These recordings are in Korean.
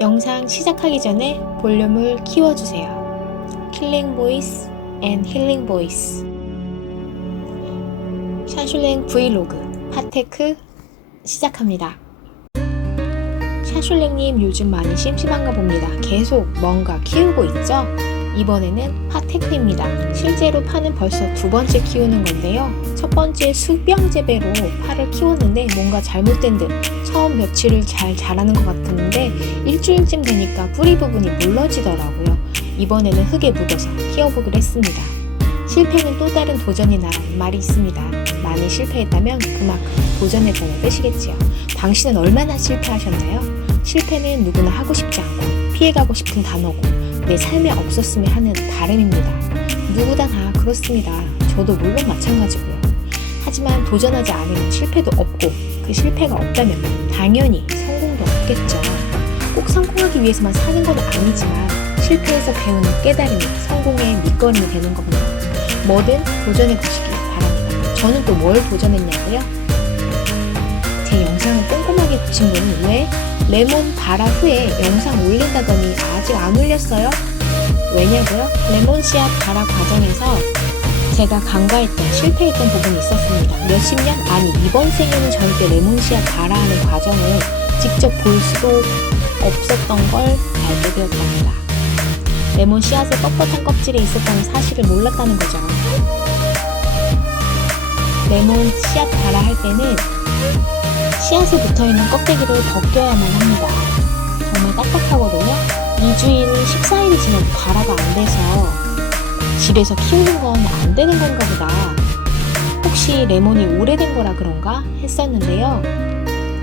영상 시작하기 전에 볼륨을 키워주세요. 킬링 보이스 앤 힐링 보이스 샤슐랭 브이로그 핫테크 시작합니다. 샤슐랭님 요즘 많이 심심한가 봅니다. 계속 뭔가 키우고 있죠? 이번에는 팥테크입니다. 실제로 파는 벌써 두 번째 키우는 건데요. 첫 번째 수병 재배로 파를 키웠는데 뭔가 잘못된 듯 처음 며칠을 잘 자라는 것 같았는데 일주일쯤 되니까 뿌리 부분이 물러지더라고요. 이번에는 흙에 묻어서 키워보기로 했습니다. 실패는 또 다른 도전이라는 말이 있습니다. 많이 실패했다면 그만큼 도전했다는 뜻이겠지요. 당신은 얼마나 실패하셨나요? 실패는 누구나 하고 싶지 않고 피해가고 싶은 단어고 내 삶에 없었으면 하는 바람입니다. 누구나 다 그렇습니다. 저도 물론 마찬가지고요. 하지만 도전하지 않으면 실패도 없고 그 실패가 없다면 당연히 성공도 없겠죠. 꼭 성공하기 위해서만 사는 건 아니지만 실패에서 배우는 깨달음이 성공의 밑거름이 되는 겁니다. 뭐든 도전해 보시길 바랍니다. 저는 또 뭘 도전했냐고요? 분은 왜 레몬 발화 후에 영상 올린다더니 아직 안 올렸어요? 왜냐고요? 레몬 씨앗 발화 과정에서 제가 간과했던 실패했던 부분이 있었습니다. 몇십 년 아니 이번 생에는 절대 레몬 씨앗 발화하는 과정을 직접 볼 수도 없었던 걸 알게 되었답니다. 레몬 씨앗의 뻣뻣한 껍질에 있었다는 사실을 몰랐다는 거죠. 레몬 씨앗 발화할 때는 씨앗에 붙어있는 껍데기를 벗겨야만 합니다. 정말 딱딱하거든요. 2주일, 14일이 지나도 발화가 안 돼서 집에서 키우는 건 안 되는 건가 보다. 혹시 레몬이 오래된 거라 그런가 했었는데요.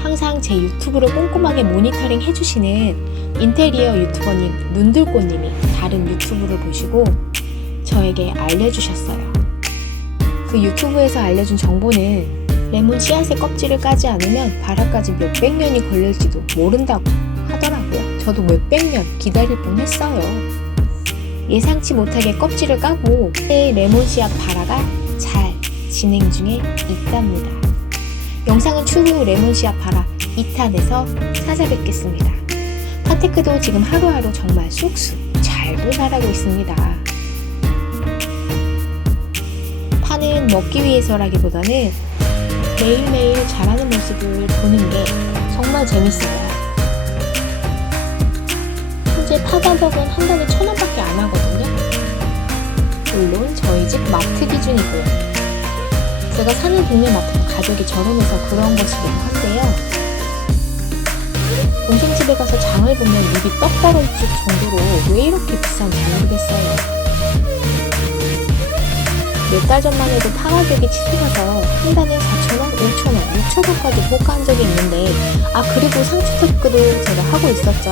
항상 제 유튜브를 꼼꼼하게 모니터링 해주시는 인테리어 유튜버님 눈들꽃님이 다른 유튜브를 보시고 저에게 알려주셨어요. 그 유튜브에서 알려준 정보는 레몬 씨앗의 껍질을 까지 않으면 발화까지 몇백 년이 걸릴지도 모른다고 하더라고요. 저도 몇백 년 기다릴 뻔 했어요. 예상치 못하게 껍질을 까고 레몬 씨앗 발화가 잘 진행 중에 있답니다. 영상은 추후 레몬 씨앗 발화 2탄에서 찾아뵙겠습니다. 파테크도 지금 하루하루 정말 쑥쑥 잘도 자라고 있습니다. 파는 먹기 위해서라기보다는 매일매일 자라는 모습을 보는 게 정말 재밌어요. 현재 파가격은 한 달에 천 원밖에 안 하거든요. 물론 저희 집 마트 기준이고요. 제가 사는 동네 마트가 가격이 저렴해서 그런 것이기도 한데요. 동생 집에 가서 장을 보면 입이 떡 벌어질 정도로 왜 이렇게 비싼지 모르겠어요. 몇달 전만 해도 파 가격이 치솟아서 한 단에 4,000원, 5,000원, 6,000원까지 호가한 적이 있는데 아 그리고 상추 테크도 제가 하고 있었죠.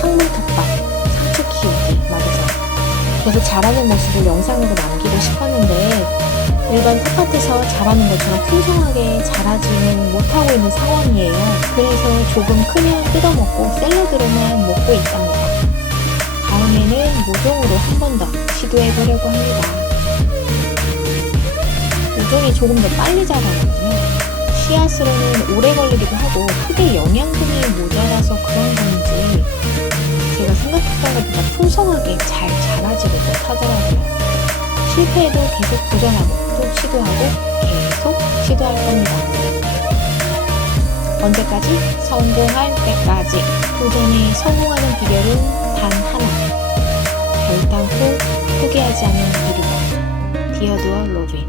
창문 텃밭, 상추 키우기 말이죠. 계속 자라는 모습을 영상으로 남기고 싶었는데 일반 텃밭에서 자라는 것처럼 풍성하게 자라지는 못하고 있는 상황이에요. 그래서 조금 크면 뜯어먹고 샐러드로만 먹고 있답니다. 다음에는 모종으로 한 번 더 시도해 보려고 합니다. 모종이 조금 더 빨리 자라거든요. 씨앗으로는 오래 걸리기도 하고 크게 영양분이 모자라서 그런 건지 제가 생각했던 것보다 풍성하게 잘 자라지를 못하더라고요. 실패해도 계속 도전하고 또 시도하고 계속 시도할 겁니다. 언제까지? 성공할 때까지. 도전에 성공하는 비결은 단 하나. 결단코 포기하지 않는 일이다. 디어드어 로빈